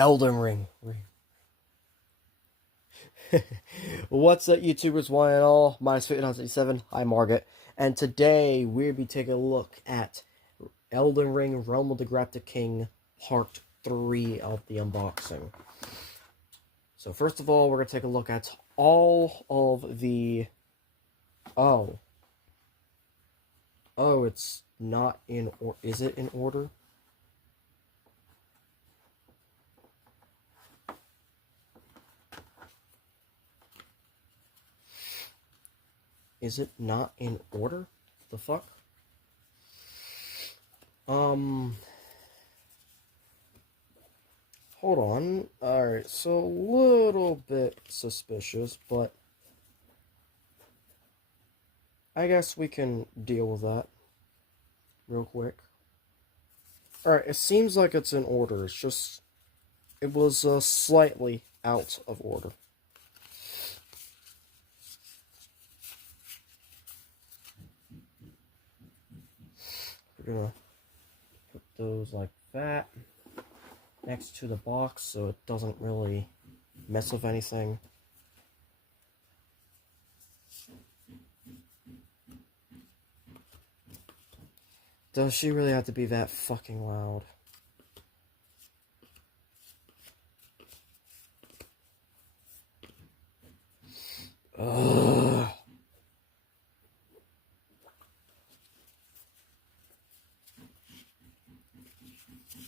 Elden Ring. What's up, YouTubers? One and all. Minus 5967. Hi, Margaret. And today we'll be taking a look at Elden Ring Realm of the Grafted King Part 3 of the unboxing. So, first of all, we're going to take a look at all of the. Oh, it's not in or is it in order? Is it not in order? The fuck? Hold on. Alright, so a little bit suspicious, but I guess we can deal with that real quick. Alright, it seems like it's in order. It's just, it was slightly out of order. We're gonna put those like that next to the box so it doesn't really mess with anything. Does she really have to be that fucking loud? Ugh.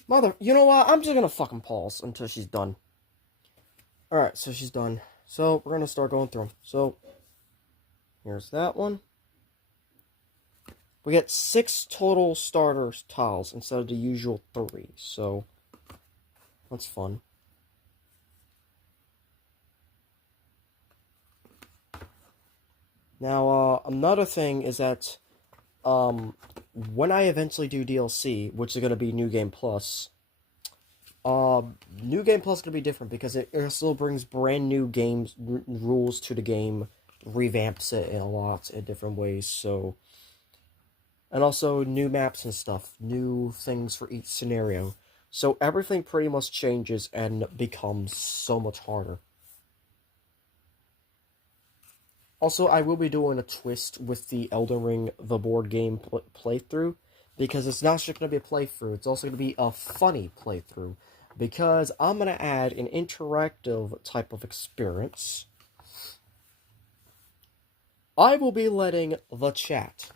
Mother, you know what? I'm just gonna fucking pause until she's done. Alright, so she's done. So, we're gonna start going through them. So, here's that one. We get 6 total starter tiles instead of the usual 3. So, that's fun. Now, another thing is that, when I eventually do DLC, which is going to be New Game Plus, New Game Plus is going to be different because it still brings brand new games, rules to the game, revamps it in a lot of different ways, so... And also new maps and stuff, new things for each scenario. So everything pretty much changes and becomes so much harder. Also, I will be doing a twist with the Elden Ring, the board game playthrough, because it's not just going to be a playthrough, it's also going to be a funny playthrough, because I'm going to add an interactive type of experience. I will be letting the chat,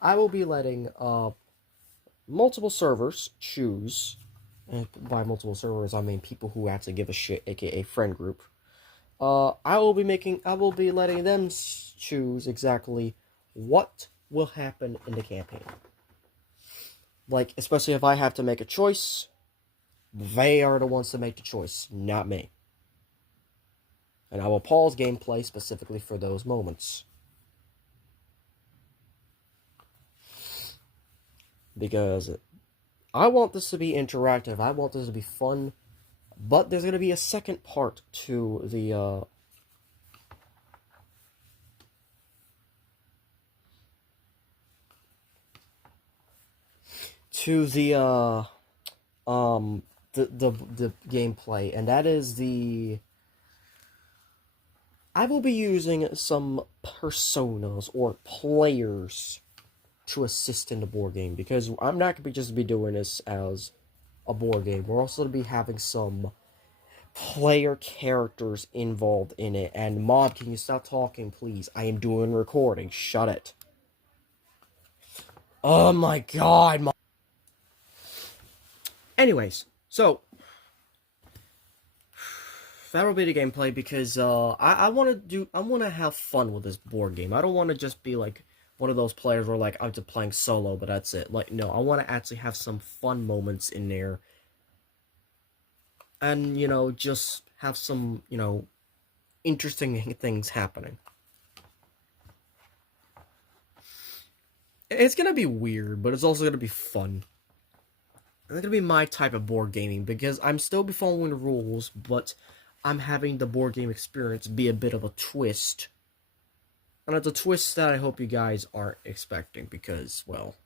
I will be letting multiple servers choose, and by multiple servers I mean people who actually give a shit, aka friend group. I will be letting them choose exactly what will happen in the campaign. Like, especially if I have to make a choice, they are the ones to make the choice, not me. And I will pause gameplay specifically for those moments. Because I want this to be interactive, I want this to be fun, but there's going to be a second part to the, the gameplay, and that is I will be using some personas or players to assist in the board game, because I'm not going to just be doing this as a board game. We're also going to be having some player characters involved in it. And Mom, can you stop talking, please? I am doing recording. Shut it. Oh my god, Mom. Anyways, so that will be the gameplay, because I want to have fun with this board game. I don't want to just be like one of those players where like I'm just playing solo, but that's it. Like, no, I want to actually have some fun moments in there, and just have some interesting things happening. It's gonna be weird, but it's also gonna be fun. It's gonna be my type of board gaming, because I'm still be following the rules, but I'm having the board game experience be a bit of a twist. And it's a twist that I hope you guys aren't expecting, because, well...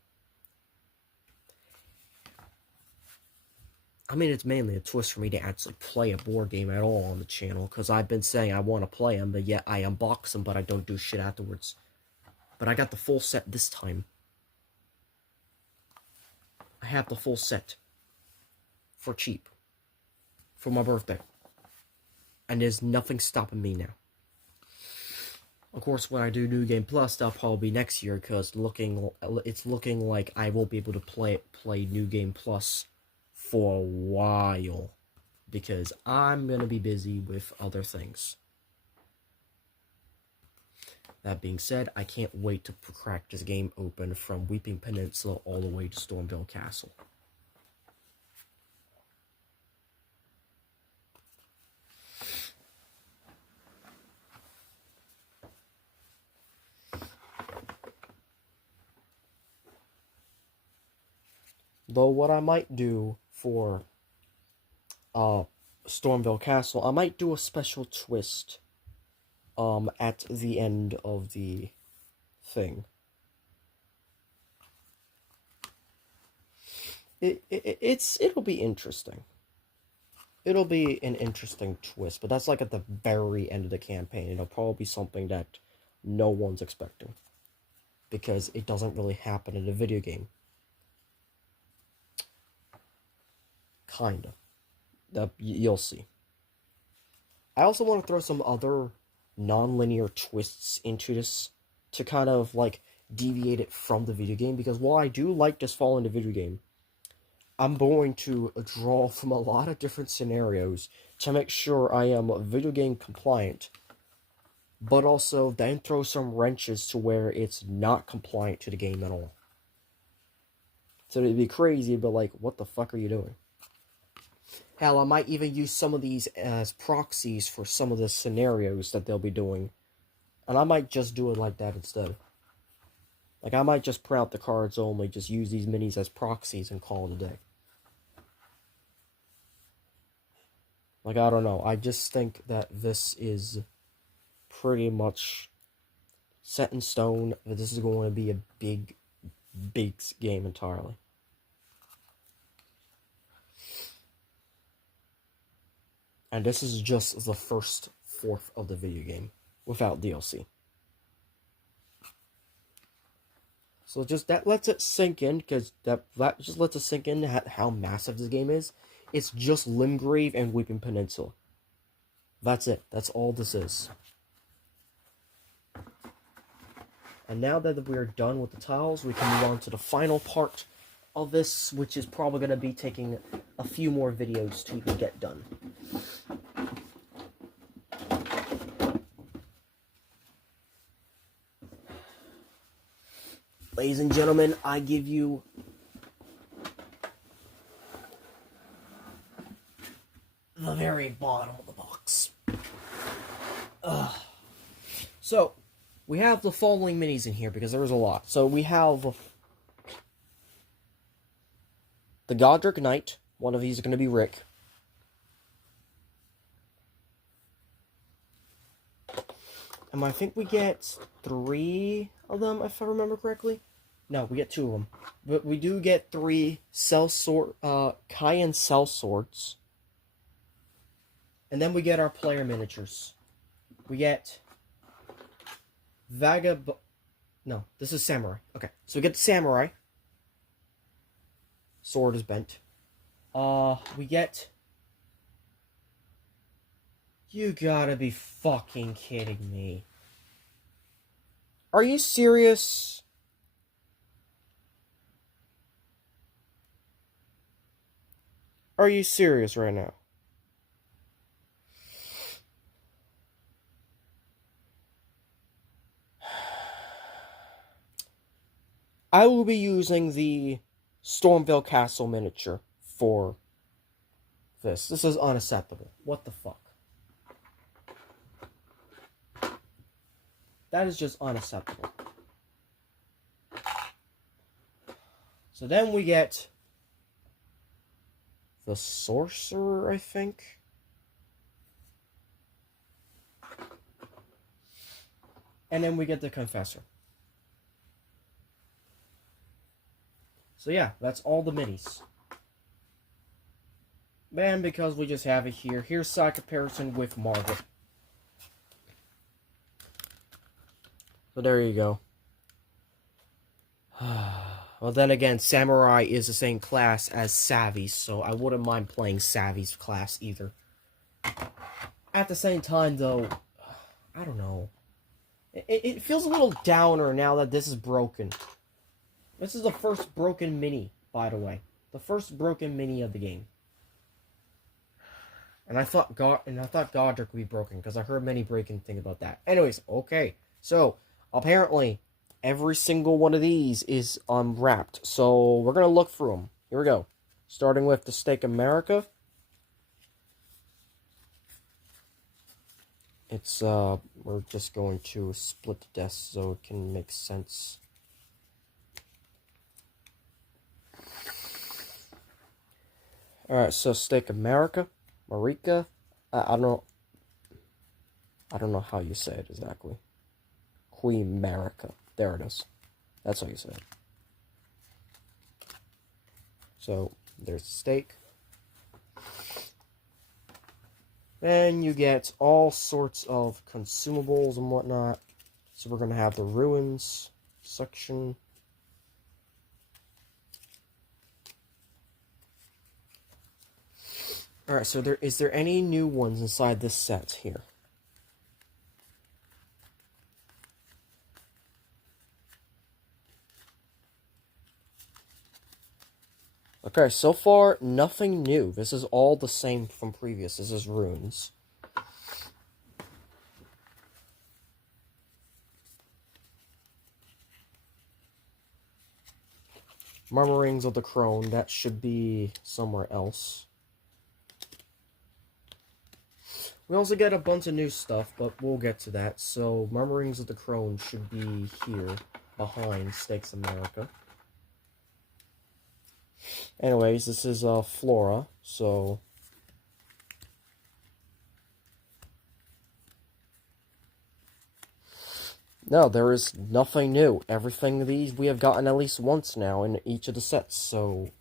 I mean, it's mainly a twist for me to actually play a board game at all on the channel, because I've been saying I want to play them, but yet I unbox them, but I don't do shit afterwards. But I got the full set this time. I have the full set. For cheap. For my birthday. And there's nothing stopping me now. Of course, when I do New Game Plus, that'll probably be next year, because it's looking like I won't be able to play New Game Plus for a while, because I'm going to be busy with other things. That being said, I can't wait to crack this game open from Weeping Peninsula all the way to Stormville Castle. Though what I might do for Stormville Castle, I might do a special twist at the end of the thing. It'll be interesting. It'll be an interesting twist, but that's like at the very end of the campaign. It'll probably be something that no one's expecting, because it doesn't really happen in a video game. Kinda. You'll see. I also want to throw some other non-linear twists into this to kind of like deviate it from the video game, because while I do like this fall into video game, I'm going to draw from a lot of different scenarios to make sure I am video game compliant, but also then throw some wrenches to where it's not compliant to the game at all. So it'd be crazy, but like, what the fuck are you doing? Hell, I might even use some of these as proxies for some of the scenarios that they'll be doing. And I might just do it like that instead. Like, I might just print out the cards only, just use these minis as proxies and call it a day. Like, I don't know. I just think that this is pretty much set in stone, that this is going to be a big, big game entirely. And this is just the first fourth of the video game, without DLC. So just that lets it sink in, because that just lets it sink in how massive this game is. It's just Limgrave and Weeping Peninsula. That's it. That's all this is. And now that we're done with the tiles, we can move on to the final part of this, which is probably going to be taking a few more videos to even get done. Ladies and gentlemen, I give you the very bottom of the box. So, we have the following minis in here, because there's a lot. So, we have the Godric Knight. One of these is going to be Rick. And I think we get 3 of them, if I remember correctly. No, we get 2 of them. But we do get 3 Cayenne Cell Swords. And then we get our player miniatures. We get No, this is Samurai. Okay, so we get the Samurai. Sword is bent. We get... You gotta be fucking kidding me. Are you serious? Are you serious right now? I will be using the Stormville Castle miniature for this. This is unacceptable. What the fuck? That is just unacceptable. So then we get the Sorcerer, I think. And then we get the Confessor. So yeah, that's all the minis. And because we just have it here, here's side comparison with Margaret. So there you go. Well, then again, Samurai is the same class as Savvy, so I wouldn't mind playing Savvy's class either. At the same time, though, I don't know. It feels a little downer now that this is broken. This is the first broken mini, by the way. The first broken mini of the game. And I thought Godric would be broken, because I heard many breaking thing about that. Anyways, okay. So, apparently, every single one of these is unwrapped. So, we're going to look through them. Here we go. Starting with the Steak America. It's, we're just going to split the desk so it can make sense. Alright, so Steak America, Marika, I don't know how you say it exactly. Queen America, there it is. That's how you say it. So, there's the steak. Then you get all sorts of consumables and whatnot. So we're going to have the ruins section. Alright, so is there any new ones inside this set here? Okay, so far, nothing new. This is all the same from previous. This is runes. Murmurings of the Crone, that should be somewhere else. We also get a bunch of new stuff, but we'll get to that. So, Murmurings of the Crone should be here, behind Steaks America. Anyways, this is Flora, so... No, there is nothing new. Everything these we have gotten at least once now in each of the sets, so...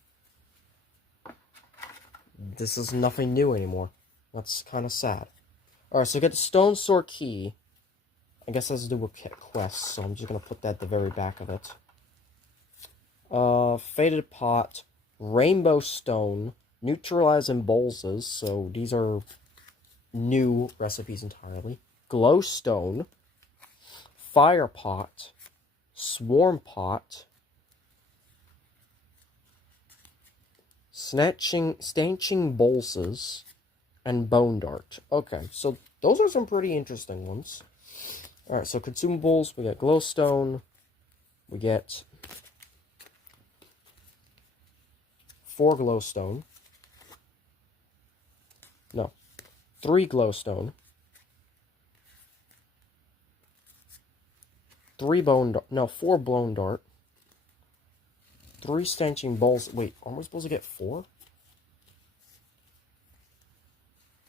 This is nothing new anymore. That's kind of sad. Alright, so get the Stone Sword Key. I guess that's to do with quests, so I'm just going to put that at the very back of it. Faded Pot, Rainbow Stone, Neutralizing Bolzas, so these are new recipes entirely. Glowstone, Fire Pot, Swarm Pot, Stanching Bolzas, and Bone Dart. Okay, so those are some pretty interesting ones. Alright, so consumables, we get Glowstone, we get 4 Glowstone. No, 3 Glowstone. 3 Bone Dart. No, 4 Bone Dart. 3 Stanching Balls. Wait, are we supposed to get 4?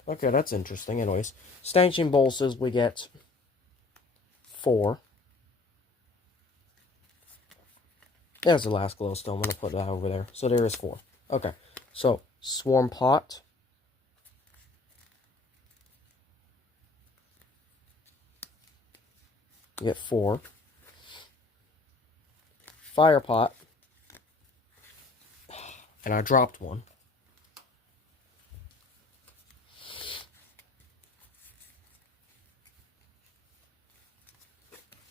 Okay, that's interesting. Anyways, Stanching Balls says we get 4. There's the last Glowstone. I'm going to put that over there. So there is 4. Okay, so Swarm Pot. You get 4. Fire Pot. And I dropped one.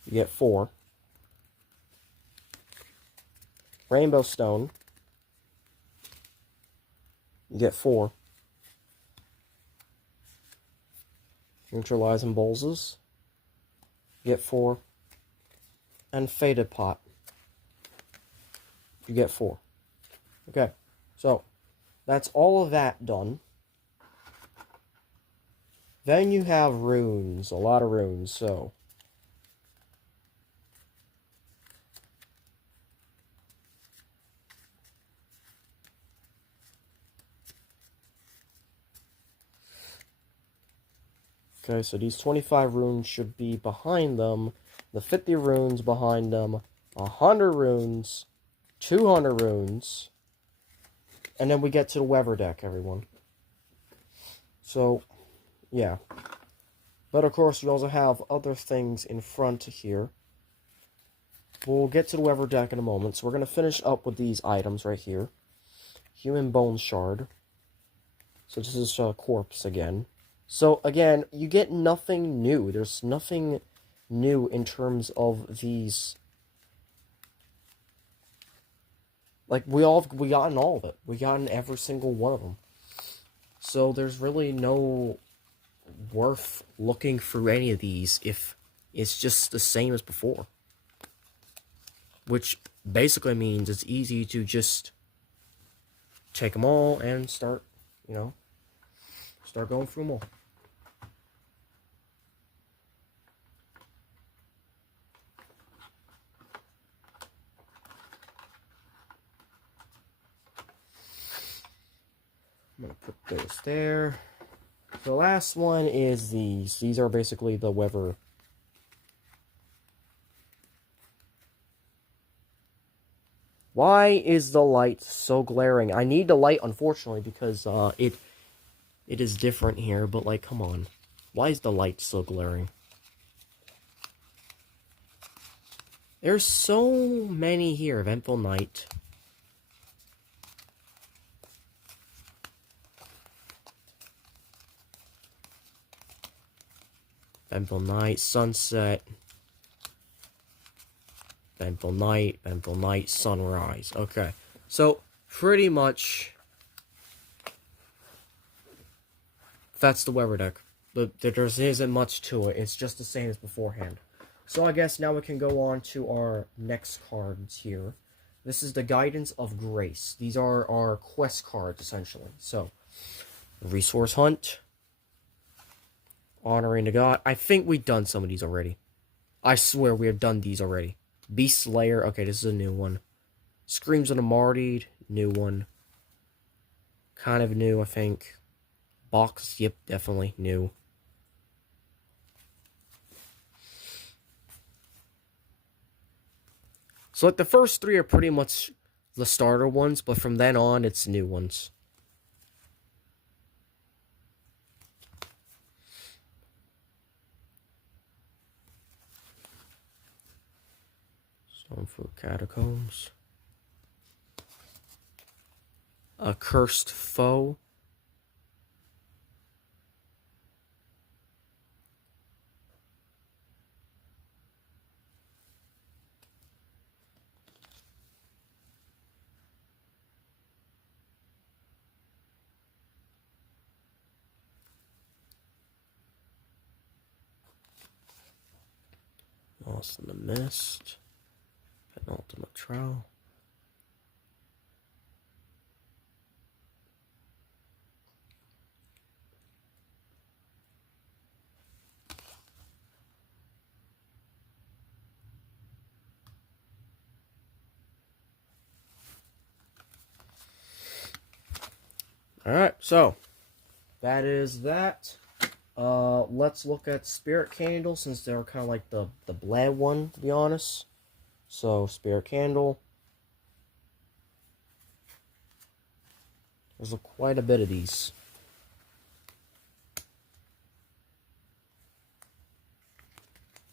You get 4. Rainbow Stone. You get 4. Neutralizing Bolzas. You get 4. And Faded Pot. You get 4. Okay, so that's all of that done. Then you have runes, a lot of runes, so... Okay, so these 25 runes should be behind them, the 50 runes behind them, 100 runes, 200 runes, and then we get to the Weather deck, everyone. So, yeah. But of course, we also have other things in front here. We'll get to the weather deck in a moment. So we're going to finish up with these items right here. Human bone shard. So this is a corpse again. So again, you get nothing new. There's nothing new in terms of these. Like, we gotten all of it. We gotten every single one of them. So there's really no worth looking through any of these if it's just the same as before. Which basically means it's easy to just take them all and start, start going through them all. I'm going to put those there. The last one is these. These are basically the weather. Why is the light so glaring? I need the light, unfortunately, because it is different here, but, like, come on. Why is the light so glaring? There's so many here. Eventful Night. Eventful Night, Sunset. Eventful Night, Sunrise. Okay. So, pretty much, that's the weather deck. There isn't much to it. It's just the same as beforehand. So I guess now we can go on to our next cards here. This is the Guidance of Grace. These are our quest cards, essentially. So, Resource Hunt. Honoring the God. I think we've done some of these already. I swear we have done these already. Beast Slayer. Okay, this is a new one. Screams of the Martyred. New one. Kind of new, I think. Box. Yep, definitely new. So, like, the first three are pretty much the starter ones, but from then on, it's new ones. Stonefoot Catacombs. A Cursed Foe. Lost in the Mist. Penultimate Trial. Alright, so that is that. Let's look at Spirit Candle, since they're kind of like the bland one, to be honest. So, Spirit Candle. There's quite a bit of these.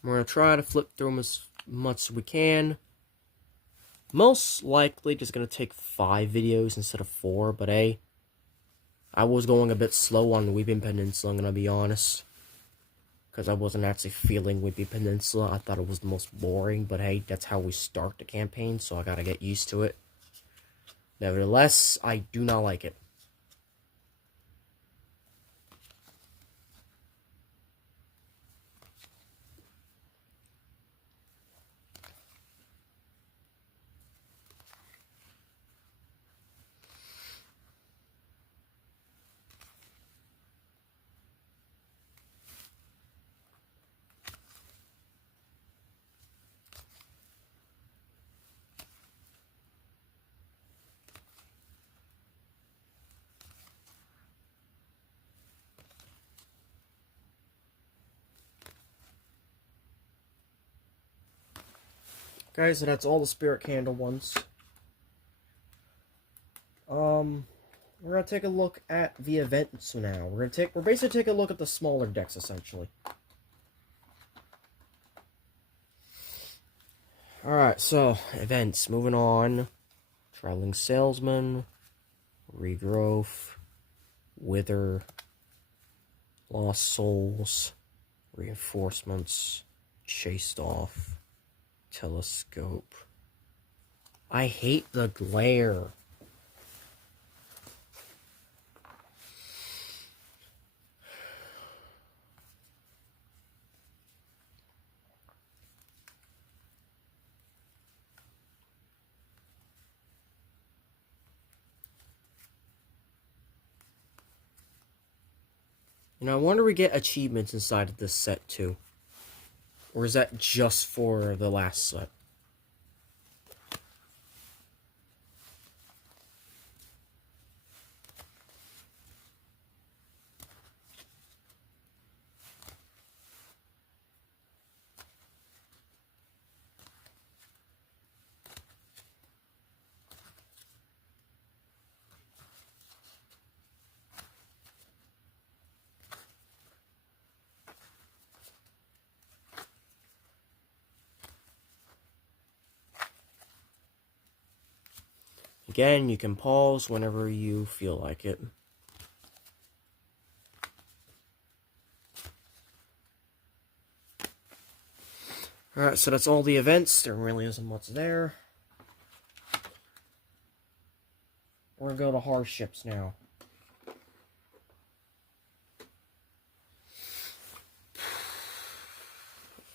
We're going to try to flip through them as much as we can. Most likely just going to take 5 videos instead of 4, but hey, I was going a bit slow on Weeping Peninsula, I'm going to be honest. Because I wasn't actually feeling Weeping Peninsula. I thought it was the most boring, but hey, that's how we start the campaign, so I gotta get used to it. Nevertheless, I do not like it. Guys, so that's all the Spirit Candle ones. We're gonna take a look at the events now. We're basically taking a look at the smaller decks, essentially. Alright, so, events. Moving on. Traveling Salesman. Regrowth. Wither. Lost Souls. Reinforcements. Chased Off. Telescope. I hate the glare. And I wonder if we get achievements inside of this set too. Or is that just for the last set? Again, you can pause whenever you feel like it. Alright, so that's all the events. There really isn't much there. We're gonna go to hardships now.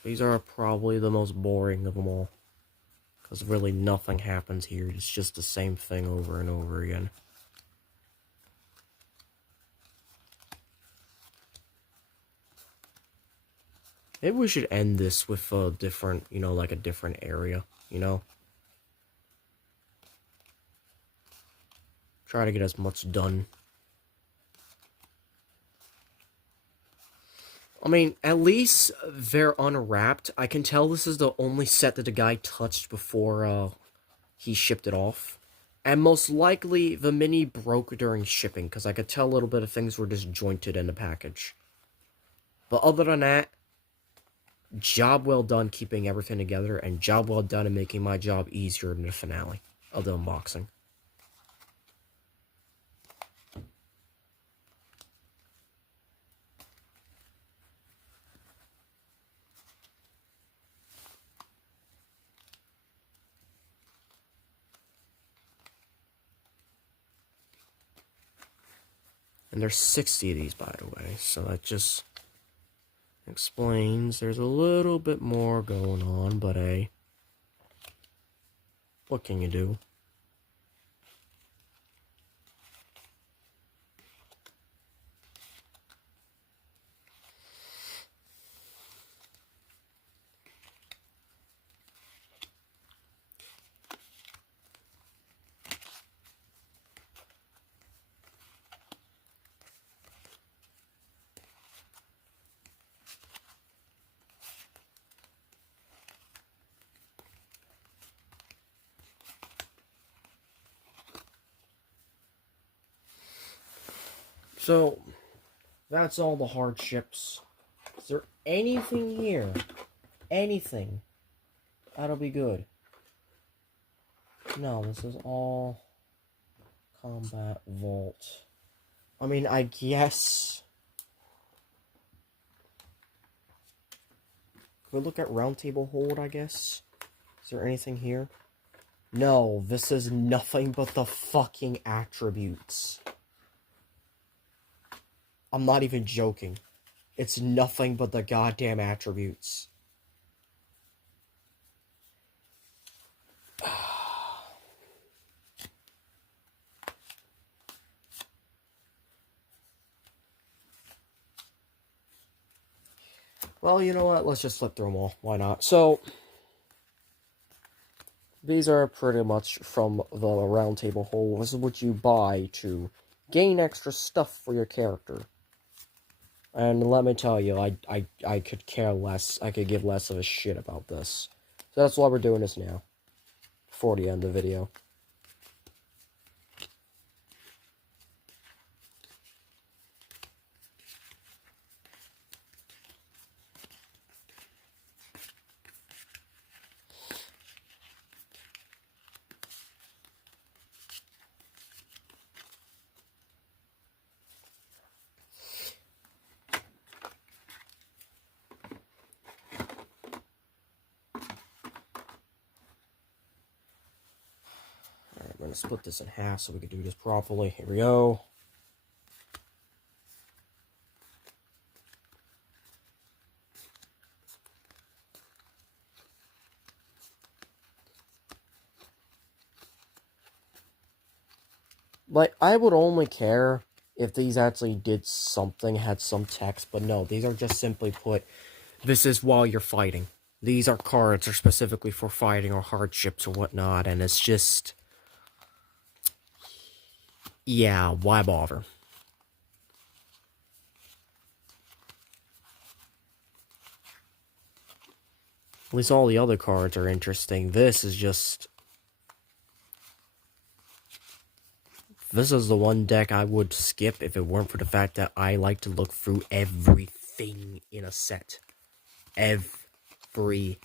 These are probably the most boring of them all. Because really nothing happens here. It's just the same thing over and over again. Maybe we should end this with a different, like a different area, Try to get as much done. I mean, at least they're unwrapped. I can tell this is the only set that the guy touched before he shipped it off. And most likely, the mini broke during shipping, because I could tell a little bit of things were disjointed in the package. But other than that, job well done keeping everything together, and job well done in making my job easier in the finale of the unboxing. And there's 60 of these, by the way, so that just explains there's a little bit more going on, but hey, what can you do? So, that's all the hardships. Is there anything here? Anything? That'll be good. No, this is all combat vault. I mean, I guess... we look at roundtable hold, I guess? Is there anything here? No, this is nothing but the fucking attributes. I'm not even joking. It's nothing but the goddamn attributes. Well, you know what? Let's just flip through them all. Why not? So, these are pretty much from the roundtable hole. This is what you buy to gain extra stuff for your character. And let me tell you, I could care less. I could give less of a shit about this. So that's why we're doing this now. Before the end of the video. gonna split this in half so we can do this properly. Here we go. Like, I would only care if these actually did something, had some text, but no, these are just simply put, this is while you're fighting. These are cards are specifically for fighting or hardships or whatnot, and it's just... yeah, why bother? At least all the other cards are interesting. This is just... this is the one deck I would skip if it weren't for the fact that I like to look through everything in a set. Everything.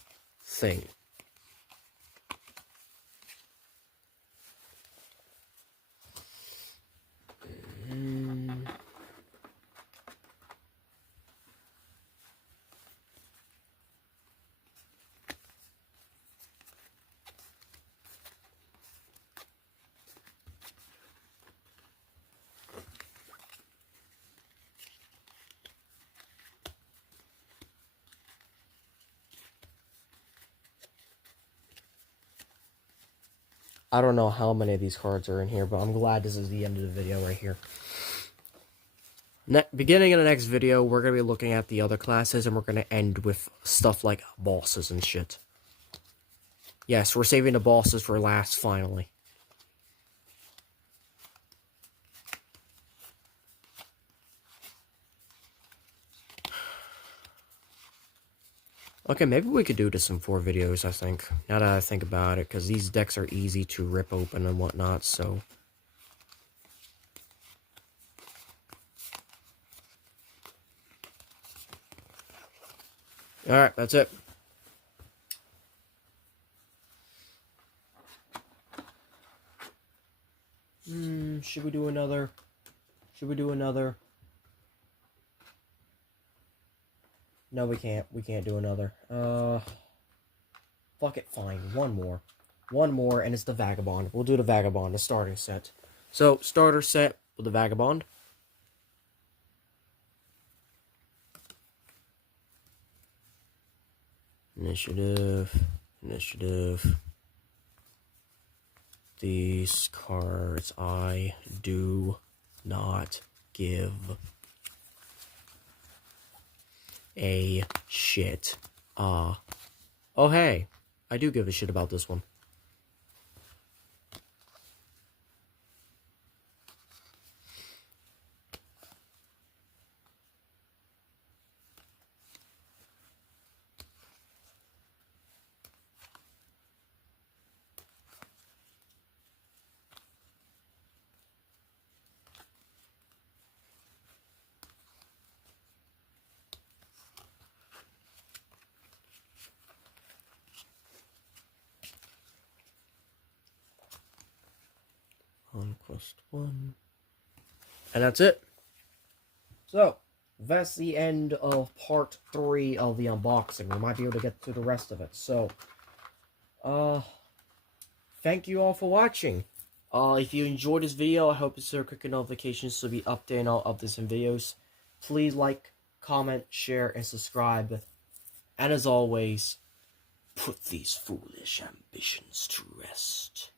I don't know how many of these cards are in here, but I'm glad this is the end of the video right here. Beginning of the next video, we're going to be looking at the other classes, and we're going to end with stuff like bosses and shit. Yes, we're saving the bosses for last, finally. Okay, maybe we could do this in 4 videos, I think. Now that I think about it, because these decks are easy to rip open and whatnot, so... alright, that's it. Should we do another? Should we do another? No, we can't. We can't do another. Fuck it, fine. One more. One more, and it's the Vagabond. We'll do the Vagabond, the starting set. So, starter set with the Vagabond. Initiative. Initiative. These cards I do not give a shit. Oh hey, I do give a shit about this one. Conquest 1. And that's it. So, that's the end of part 3 of the unboxing. We might be able to get to the rest of it. So, thank you all for watching. If you enjoyed this video, I hope you click the notifications to be updated on updates and videos. Please like, comment, share, and subscribe. And as always, put these foolish ambitions to rest.